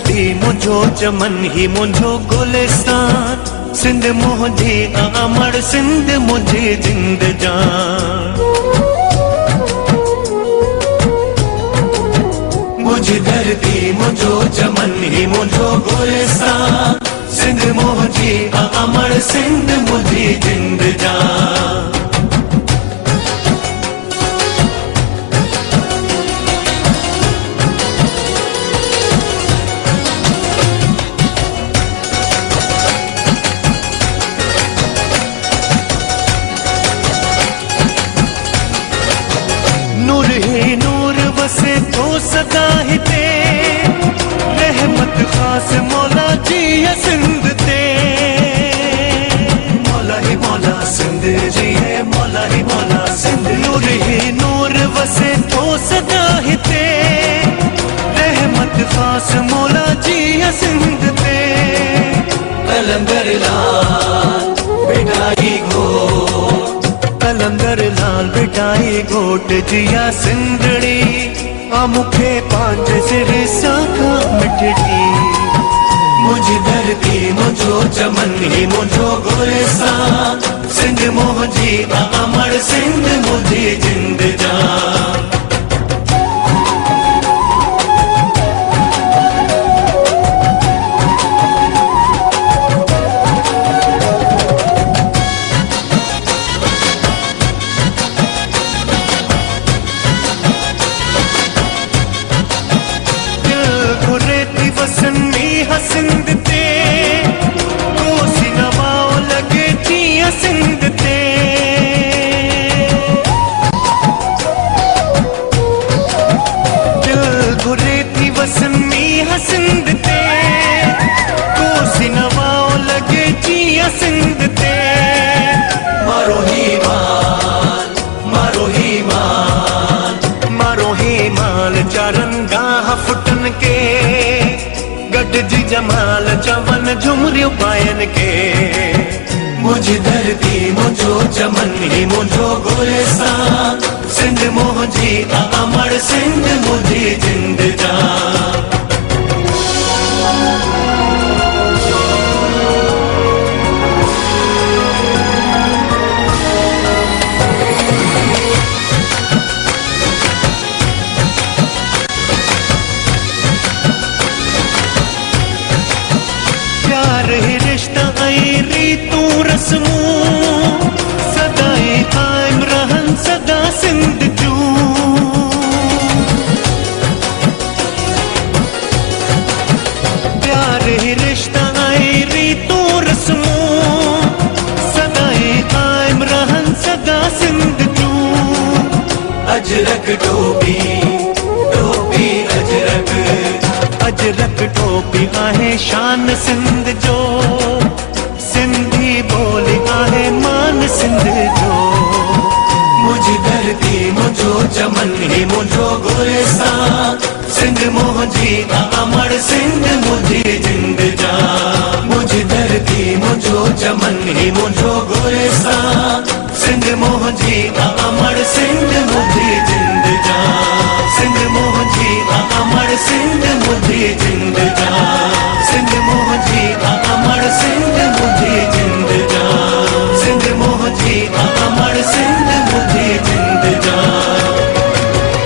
धरती मुझो चमन ही मुझो गुलिस्तान, सिंध मुझी अमर सिंध मुझी जिंद जान। मुझी धरती मुझो चमन ही मुझो गुलिस्तान, सिंध मुझी अमर सिंध मुझी जिंद जान। नूर ही नूर वसे तो सदा ही ते, रहमत खास मौला जी है सिंध ते। मौला ही मौला सिंध जी है, मौला ही मौला सिंध। नूर ही नूर वसे तो सदा ही ते, रहमत खास मौला जी है सिंध ते। कलंदर लाल बिठाई घोट, कलंदर लाल बिठाई घोट जिया सिंधड़ी, मुखे पांच सिर साखा मिठड़ी। मुझी धरती मुझो चमन ही मुझो गुलिस्तान, सिंध मुझी अमर सिंध मुझी जिंद जान। सिंध ते कोसी नवाओ लगे जिया सिंध ते। दिल घुरे थी वसनी सिंध ते, कोसी नवाओ लगे जिया सिंध ते। मारो ही माल, मारो ही माल, मारो ही माल चारन गाह फुटन के, जी जमाल चवन झुमरियों पायन के। मुझी धरती मुझो चमन ही मुझो गुलिस्तान, सिंध मुझी अमर सिंध मुझी जिंद जान। रिश्ता आई रीतू रस्मू, सदाई कायम रहन सदा सिंध जू। प्यार ही रिश्ता आई रीतू रस्मू, सदाई कायम रहन सदा सिंध जू। अजरक टोपी टोपी अजरक, अजरक टोपी आहे शान सिंध जो, सिंधी बोली आहे मान सिंध जो। मुझी धरती मुझो चमन ही मुझो गुलिस्तान, सिंध मुझी अमर सिंध मुझी जिंद जान। मुझी धरती मुझो चमन ही मुझो गुलिस्तान, सिंध मुझी अमर सिंध मुझी जिंद जान। सिंध मुझी अमर सिंध मुझी जिंद जान, सिंध मुझी अमर सिंध